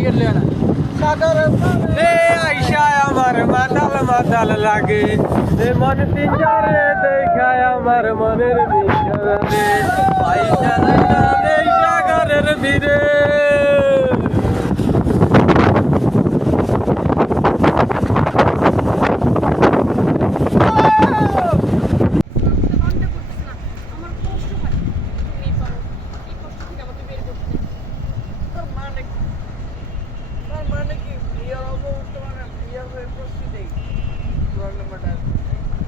Ticket লিয়ে না। রে আইসা আমার মাতাল মাতাল লাগে। এ মন পিঞ্জরে দেখায় আমার মনের মিশরে আইসা এই সাগরের ভিড়ে বন্ধ করতেছে না আমার কষ্ট হয় তুমি পারো এই কষ্ট থেকে আমাকে বের করতে তার মানে কি তার মানে কি বিয়ের অবর্তমানে বিয়ের হয়ে প্রস্তুতি তোমার নাম্বারটা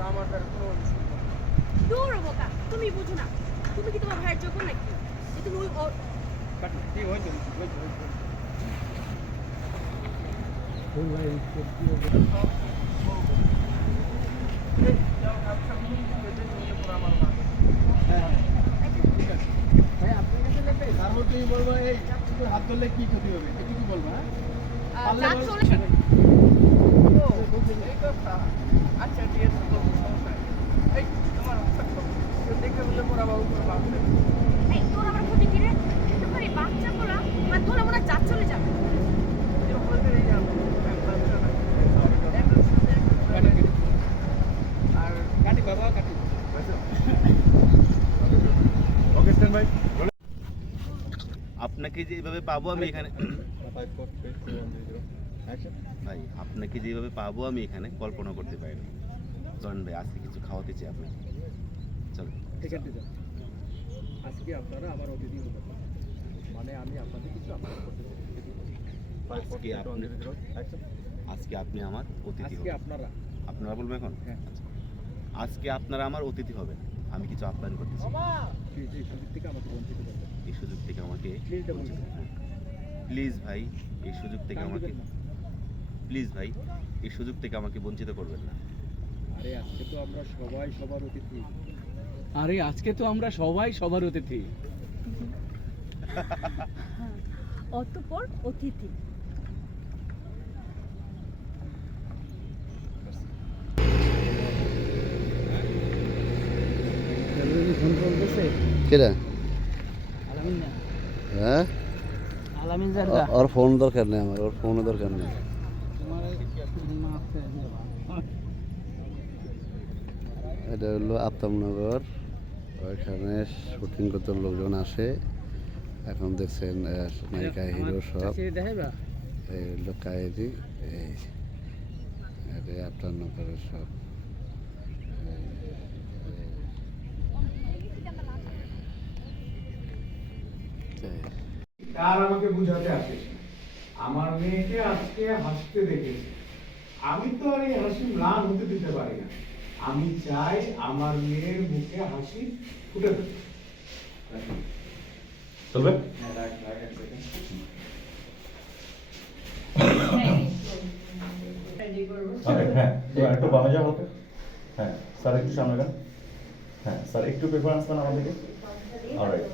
আমাদের কোনো অসুবিধা নেই। দূর বোকা তুমি বুঝো না তুমি কি তোমার ভাইয়ের চোখ নাকি যে তুমি ওই ওর- করো, আমার মা। আহ, যা চলে ও, এই কথা। আচ্ছা, ঠিক আছে, বলব। এই, তোমার দেখে পরে আবার উপরে মারবে। এই তোর আমার ক্ষতি কি রে তোমার এই বাচ্চা বলা মানে মনে যা চলে যাবে। না। আপনাকে যেভাবে পাবো আমি এখানে ভাই আপনাকে যেভাবে পাবো আমি এখানে কল্পনা করতে পারিনি চলেন ভাই আজকে কিছু খাওয়াতে চাই আপনাকে। চলেন আজকে আপনারা আমার অতিথি মানে আমি আপনাদের কিছু আপনার করতে আজকে আপনি আজকে আপনি আমার অতিথি আজকে আপনারা। আপনারা বলবেন এখন? হ্যাঁ। আচ্ছা। আজকে আপনারা আমার অতিথি হবেন। আমি কিছু আপ্যায়ন করতেছি। প্লিজ এই সুযোগ থেকে আমাকে বঞ্চিত করবেন। এই সুযোগ থেকে আমাকে প্লিজ ভাই এই সুযোগ থেকে আমাকে প্লিজ ভাই এই সুযোগ থেকে আমাকে বঞ্চিত করবেন না। আরে আজকে তো আমরা সবাই সবার অতিথি। আরে আজকে তো আমরা সবাই সবার অতিথি। অতপর অতিথি। হ্যাঁ? ওর ফোন দরকার নেই আমার ওর ফোনও দরকার নেই। এটা হলো আত্মনগর ওইখানে শুটিং করতে লোকজন আসে। এখন দেখছেন নায়িকা হিরো সব এই হলো কায়েরি এই এটা আত্মনগরের সব তার আমাকে বুঝাতে আসে। আমার মেয়েকে আজকে হাসতে দেখেছে। আমি তো আর এই হাসি ম্লান হতে দিতে পারি না। আমি চাই আমার মেয়ের মুখে হাসি ফুটে। চলবে? হ্যাঁ একটু বামে যাও হালকা হ্যাঁ স্যার একটু সামনে হ্যাঁ স্যার একটু প্রেফারেন্স দেন আমাদেরকে। অলরাইট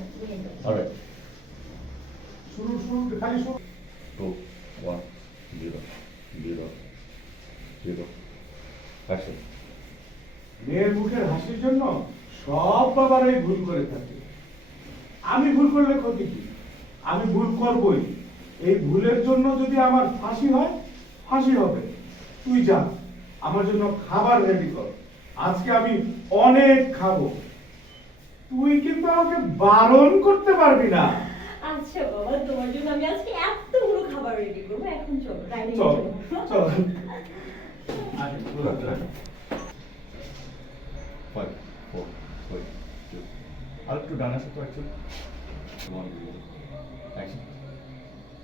অলরাইট শুরু শুরু খালি শুরু two one zero zero zero action মেয়ের মুখের হাসির জন্য সব বাবারাই ভুল করে থাকে। আমি ভুল করলে ক্ষতি কি? আমি ভুল করবই। এই ভুলের জন্য যদি আমার ফাঁসি হয় ফাঁসি হবে। তুই যা আমার জন্য খাবার রেডি কর। আজকে আমি অনেক খাব। তুই কিন্তু আমাকে বারণ করতে পারবি না। আচ্ছা বাবা তোমার জন্য আমি আজকে এতগুলো খাবার রেডি করব। এখন চলো ডাইনিং চলো চল। ফোর থ্রি টু আর একটু ডান তো অ্যাকচুয়ালি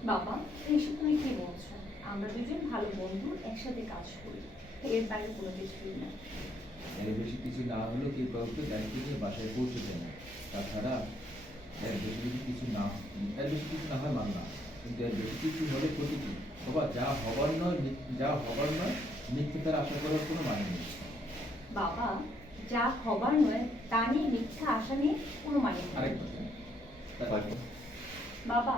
বাবা এইসব তুমি কি বলছো? আমরা দুজন ভালো বন্ধু একসাথে কাজ করি। এর বাইরে কোনো কিছুই না। এর বেশি কিছু না হলেও কেউ কাউকে দায়িত্ব দিয়ে বাসায় পৌঁছে দেয় না। তাছাড়া এর বেশি যদি কিছু না এর বেশি কিছু না হয় মানলাম কিন্তু এর বেশি কিছু হলে ক্ষতি কি? বাবা যা হবার নয় যা হবার নয় মিথ্যে তার আশা করার কোনো মানে নেই। বাবা যা হবার নয় তা নিয়ে মিথ্যা আশা নিয়ে কোনো মানে বাবা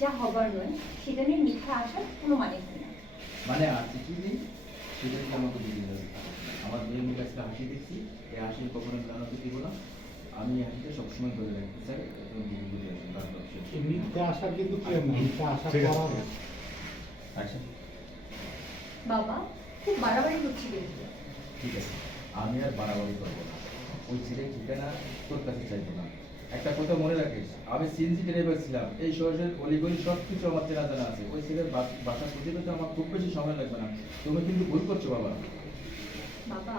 যা হবার নয় সেটা নিয়ে মিথ্যা আসার কোনো মানে হয় না। মানে আর কিছু নেই সেটা কি আমাকে বুঝতে হবে আমার মেয়ের মুখে আজকে হাসি দেখছি এই হাসি কখনো জানাতে দিব না। আমি হাসিটা সবসময় ধরে রাখতে চাই তুমি বুঝে বুঝে আসুন মিথ্যা আশা কিন্তু প্রেম মিথ্যা আশা আছে। করা অ্যাকশন বাবা খুব বাড়াবাড়ি হচ্ছে ঠিক আছে। আমি আর বাড়াবাড়ি করব না। ওই ছেলের ঠিকানা তোর কাছে চাইব না। একটা কথা মনে রাখিস আমি সিএনজি ড্রাইভার ছিলাম এই শহরের অলিগলি সব কিছু আমার চেনা জানা আছে। ওই ছেলের বাসা খুঁজে পেতে আমার খুব বেশি সময় লাগবে না। তুমি কিন্তু ভুল করছ বাবা। বাবা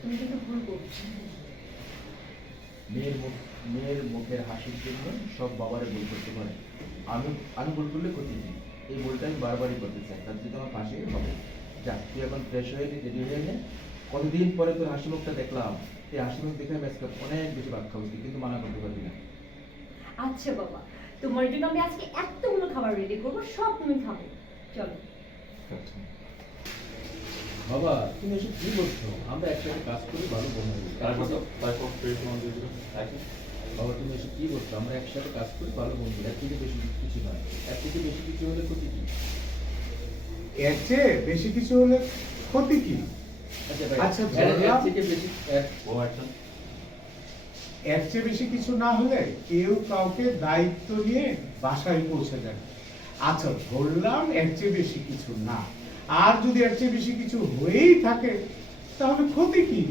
তুমি কিন্তু ভুল করছ। মেয়ের মুখ মেয়ের মুখের হাসির জন্য সব বাবারে ভুল করতে পারে। আমি আমি ভুল করলে ক্ষতি নেই এই ভুলটা আমি বারবারই করতে চাই তার জন্য আমার ফাঁসি হবে। যা তুই এখন ফ্রেশ হয়ে রেডি হয়ে নে। কতদিন পরে তোর হাসি মুখটা দেখলাম? এই হাসি মুখ দেখে আমি আজকে অনেক বেশি ভাত খাব কিন্তু মানা করতে পারবি না। আচ্ছা বাবা তোমার জন্য আমি আজকে এতগুলো খাবার রেডি করব সব তুমি খাবে। চলো। বাবা তুমি এসব কি করছ আমরা একসাথে কাজ করি ভালো বন্ধু তারপর ফ্রেশ বাবা তুমি এসব কি করছ আমরা একসাথে কাজ করি ভালো বন্ধু এর থেকে বেশি কিছু নয়। এর থেকে বেশি কিছু হলে ক্ষতি কি? এর চেয়ে বেশি কিছু হলে ক্ষতি কি? আচ্ছা আচ্ছা, এর- এর ধরলাম। চেয়ে বেশি কিছু না হলে কেউ কাউকে দায়িত্ব নিয়ে বাসায় পৌঁছে দেন। আচ্ছা ধরলাম এর চেয়ে বেশি কিছু না। আর যদি এর চেয়ে বেশি কিছু হয়েই থাকে তাহলে ক্ষতি কি?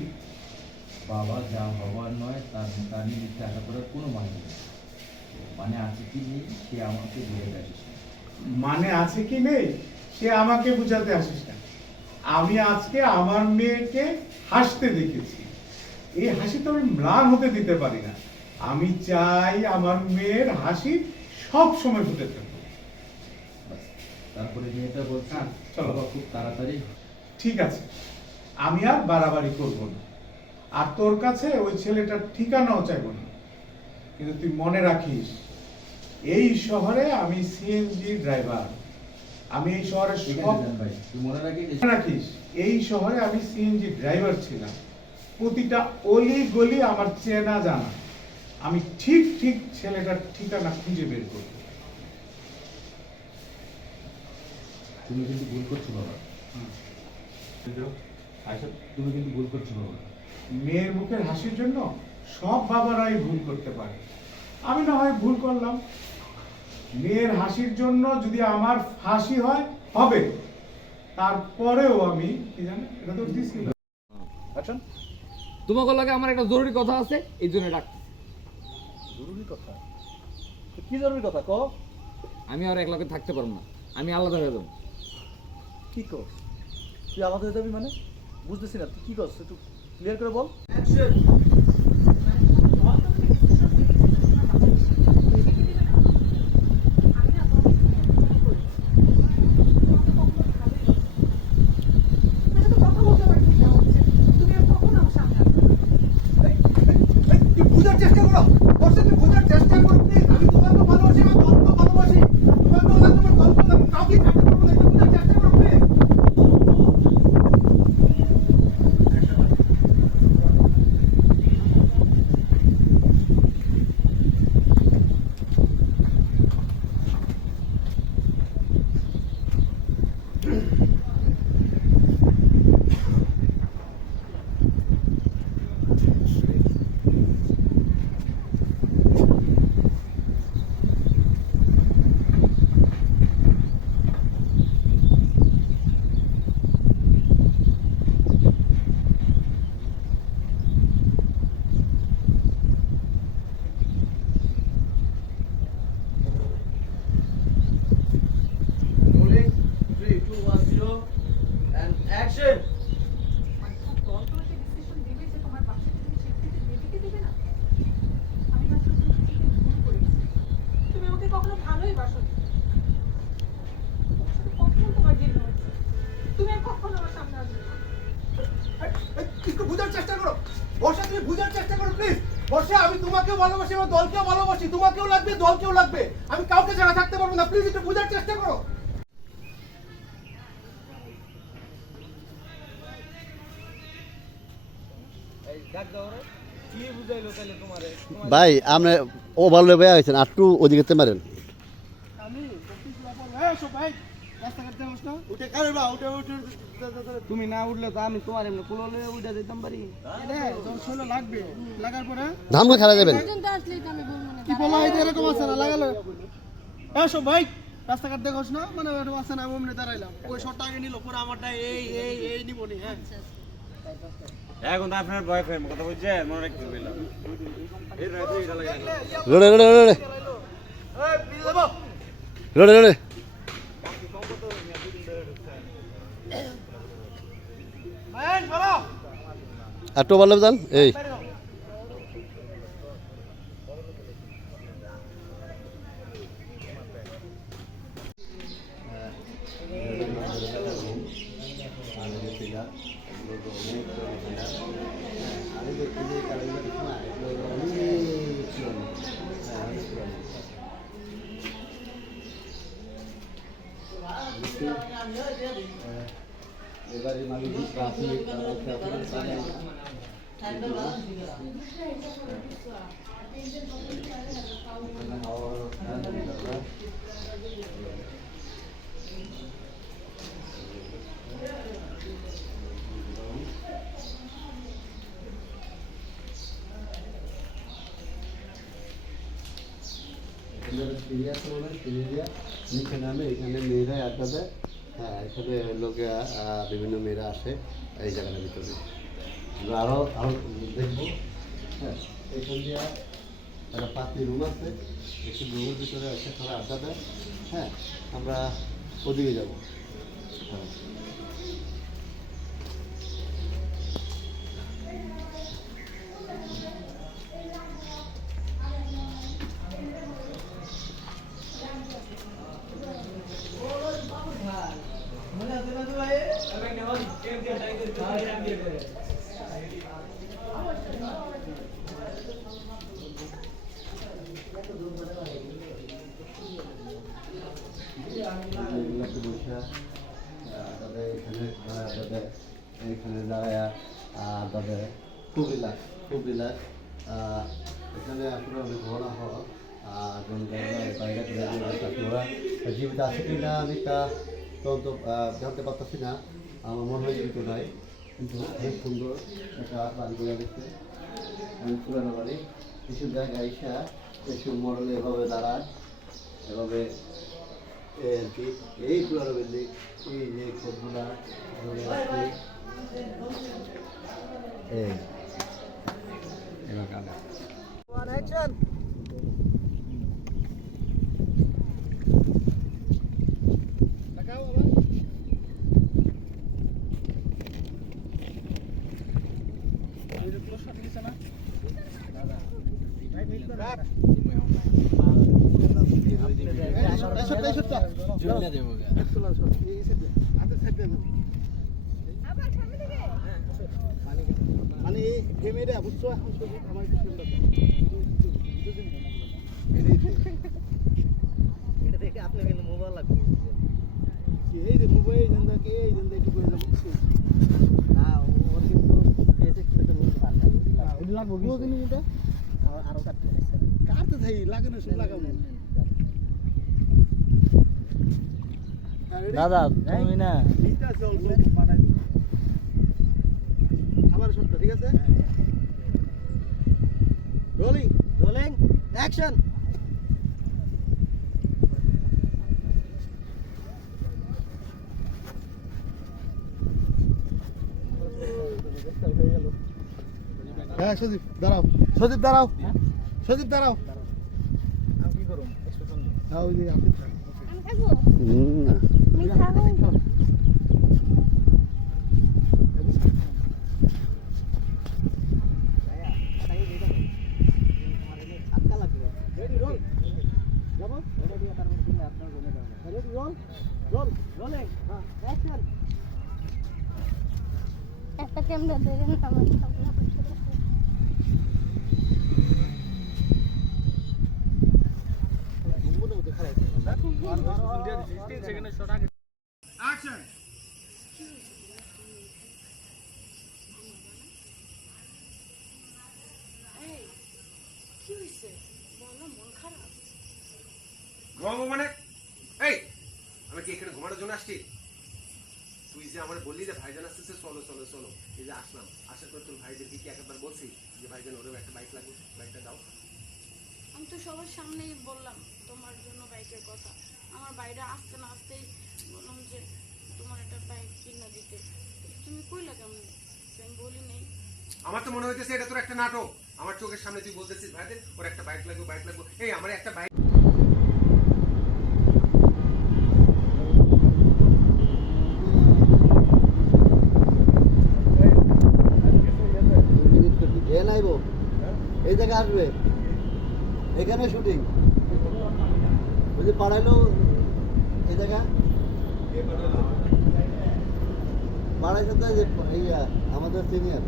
বাবা যা হওয়ার নয় তার মিথ্যে আশা করার কোনো মানে নেই। মানে আছে কি নেই সে আমাকে বুঝে আসিস না। মানে আছে কি নেই সে আমাকে বুঝাতে আসিস না। আমি আজকে আমার মেয়েকে হাসতে দেখেছি। এই হাসি তো আমি ম্লান হতে দিতে পারি না। আমি চাই আমার মেয়ের হাসি সব সময় হতে থাকে তারপরে মেয়েটা বলছে চলো। বাবা খুব তাড়াতাড়ি ঠিক আছে। আমি আর বাড়াবাড়ি করব না। আর তোর কাছে ওই ছেলেটার ঠিকানাও চাইব না। কিন্তু তুই মনে রাখিস এই শহরে আমি সিএনজি ড্রাইভার আমি এই শহরে রাখিস? এই শহরে আমি সিএনজি ড্রাইভার ছিলাম। প্রতিটা অলি গলি আমার চেনা জানা। আমি ঠিক ঠিক ছেলেটার ঠিকানা খুঁজে বের করব। তুমি কিন্তু ভুল করছ বাবা। তুমি কিন্তু ভুল করছ বাবা। মেয়ের মুখের হাসির জন্য সব বাবারাই ভুল করতে পারে। আমি না হয় ভুল করলাম। মেয়ের হাসির জন্য যদি আমার ফাঁসি হয় হবে। তারপরেও আমি কি জানি এটা তো দিছি। অ্যাকশন তোমাকে লাগে আমার একটা জরুরি কথা আছে এই জন্য ডাক জরুরি কথা? তো কি জরুরি কথা? ক আমি আর একলাকে থাকতে পারব না। আমি আলাদা হয়ে যাব। কি কর তুই আলাদা হয়ে যাবি মানে? বুঝতেছি না তুই কি করছিস একটু ক্লিয়ার করে বল তুই বুঝার চেষ্টা করো বর্ষা তুই বুঝার চেষ্টা করো প্লিজ আমি তোমাকে ভালোবাসি আমার দলকে ভালোবাসি তোমাকে বললাম তোমার দল বললাম কাউকে থাকতে পারব না এটা বুঝার চেষ্টা করো please Rolling, three, two, one, zero, and action! তুমি আমাকে কখনো ভালোই বাসো কখনো তোমার দিন হয়েছে তুমি আর কখনো আমার সামনে আসবে না একটু বুঝার চেষ্টা করো বর্ষা তুমি বুঝার চেষ্টা করো বর্ষা আমি তোমাকেও ভালোবাসি আমার দলকেও ভালোবাসি। তোমাকেও লাগবে দলকেও লাগবে। আমি কাউকে ছাড়া থাকতে পারব না। প্লিজ একটু বুঝার চেষ্টা করো। ভাই আপনি ও ভালো ভাই আছেন আর একটু ওদিকে মারেন। তুমি না উঠলে তো আমি তোমার এমনি কুলোলে উঠে দিতাম পারি ধাম করে খেলা যাবেন কি বলা হয় এরকম আছে না লাগালো এসো ভাই রাস্তাঘাট দেখোস না মানে ওটা আছে না আমি দাঁড়াইলাম ওই শটটা আগে নিল পরে আমারটা এই এই এই নিব নি হ্যাঁ এখন তো আপনার বয়ফ্রেন্ড কথা বলছে মনে রাখতে পেলাম এই রাতে এটা লাগে রোডে রোডে রোডে এই পিছে একটু বললে যান এই। সিরিয়াস মানে সিরিয়া নিচে নামে এখানে মেয়েরা আড্ডা দেয় হ্যাঁ এখানে লোকে বিভিন্ন মেয়েরা আসে এই জায়গাটার ভিতরে। আমরা আরও আরও দেখব। হ্যাঁ এখান দিয়ে একটা পাতি রুম আছে। একটু রুমের ভিতরে এসে তারা আড্ডা দেয়। হ্যাঁ আমরা ওদিকে যাব। হ্যাঁ। এগুলোকে এখানে এখানে দাঁড়ায় তাদের খুব এখানে আসলে ঘোরা কোন বাইরে ওরা জীবিত আছে কি না আমি তা তদন্ত জানতে পারতেছি না আমার মনে হয় জীবিত নাই কিন্তু অনেক সুন্দর একটা বাড়ি করে দেখতে অনেক পুরানো বাড়ি কিছু জায়গায় এসে কিছু মডেল এভাবে দাঁড়ায় এভাবে এই আর কি এই পুরানো বিল্ডিং এই যে খোপগুলা এই এবার ওয়ান অ্যাকশন লাগাও বাবা ফেমিটা বুঝছ? এখন শুধু আমার একটু সুন্দর এটা দেখে আপনি কিন্তু মোবাইল লাগবে। এই যে মোবাইল জেন্দাকে এই জেন্দা কি করে যাব না ওর কিন্তু পেজে কিন্তু নিতে পারবে না এটা লাগবে। এটা আরও কাটতে কাটতে থাই লাগে না সব লাগাবো দাদা তুমি না। আবার শটটা ঠিক আছে? রোলিং রোলিং অ্যাকশন হ্যাঁ সদীপ দাঁড়াও। সদীপ দাঁড়াও। সদীপ দাঁড়াও। আমি কি করব হ্যাঁ ওই যে আপনি আমি থাকব হুম, না তুমি থাকো রেডি রোল যাব রেডি তারপর দিলে আপনার জন্য রেডি রোল রোল রোলিং হ্যাঁ অ্যাকশন একটা ক্যামেরা দেবেন আমার সামনে ঘুমবো মধ্যে খারাপ অ্যাকশন কি হয়েছে বলো মন খারাপ ঘুমাবো মানে এই আমি কি এখানে ঘুমানোর জন্য আসছি তুই যে আমার বললি যে ভাইজান আসতেছে চলো চলো চলো এই যে আসলাম আসার পর তোর ভাইদেরকে কি একবার বলছি? যে ভাইজান ওরেও একটা বাইক লাগবে বাইকটা দাও। আমি তো সবার সামনেই বললাম তোমার জন্য বাইকের কথা। আমার বাইরে আসতে না আসতেই বললাম যে তোমার একটা বাইক কিনা দিতে। তুমি কইলা কেমন? আমি বলি নেই। আমার তো মনে হইতেছে এটা তোর একটা নাটক। আমার চোখের সামনে তুই বলতেছিস ভাইদের ওর একটা বাইক লাগবে বাইক লাগবে। এই আমার একটা বাইক এ নাইব এই জায়গায় আসবে? এখানে শুটিং ওই যে পাড়াইলো এই জায়গা পাড়াইছে তো আমাদের সিনিয়র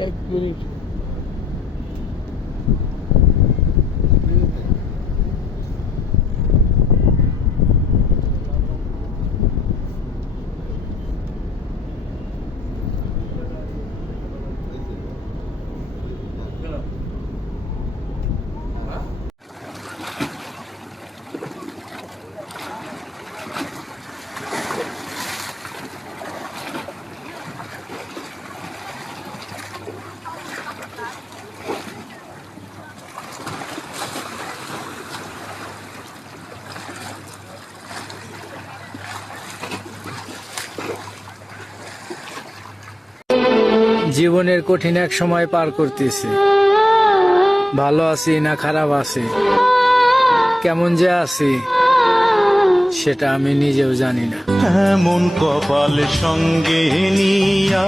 এক মিনিট জীবনের কঠিন এক সময় পার করতেছি। ভালো আছি না খারাপ আছি? কেমন যে আছি, সেটা আমি নিজেও জানি না। এমন কপাল সঙ্গে নিয়া